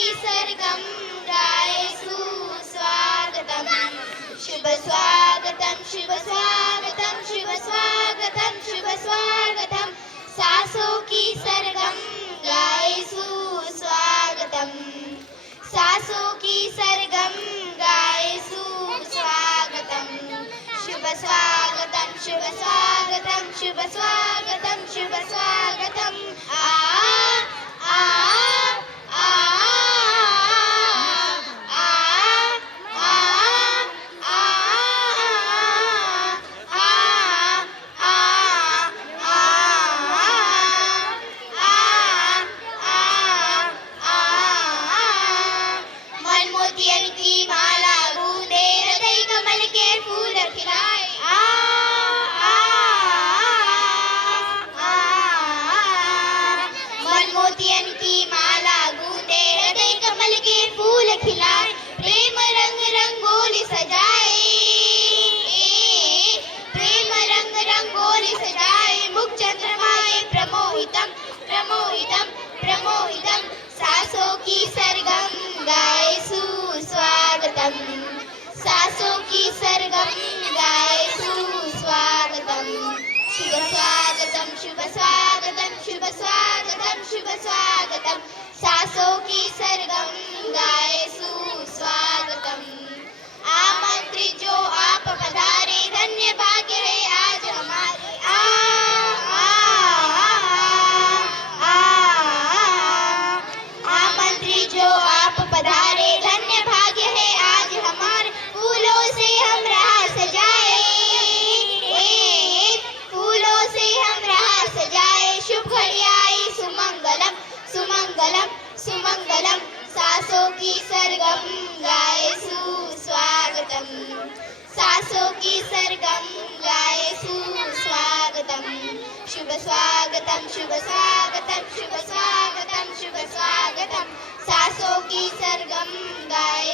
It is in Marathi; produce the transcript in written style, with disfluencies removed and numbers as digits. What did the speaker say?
सरगम गाए सुस्वागतम। शुभ स्वागतम शुभ स्वागतम शुभ स्वागतम शुभ स्वागतम। सासों की सरगम गाए सुस्वागतम। सासों की सरगम गाए सुस्वागतम। शुभ स्वागतम शुभ स्वागतम शुभ स्वागतम शुभ स्वागतम। मोतियन की माला गूंदे हृदय कमल के फूल खिलाए। मन मोतियन की माला गूंदे हृदय कमल के फूल खिलाए। प्रेम रंग रंगोली सजाए। प्रेम रंग रंगोली सजाए। मुख चंद्रमाए प्रमोहितम प्रमोहितम प्रमोहितम। सासों की सरगम गाए सुस्वागतम। सासों की सरगम गाए सुस्वागतम। शुभ स्वागतम शुभ स्वागतम शुभ स्वागतम शुभ स्वागतम। सासों की सरगम गाए सुस्वागतम। आमंत्रित जो आप पधारे धन्य भाग्य है आज हमारे। आमंत्रित जो आप पधारे धन्य भाग्य है आज हमारे। फूलों से हम राह सजाए। फूलों से हम राह सजाए। शुभ घड़ी आई सुमंगलम सुमंगलम सुमंगलम। सासों की सरगम गाए सुस्वागतम। सासों की सरगम गाए सुस्वागतम। शुभ स्वागतम शुभ स्वागतम शुभ स्वागतम शुभ स्वागतम। सासों की सरगम गाए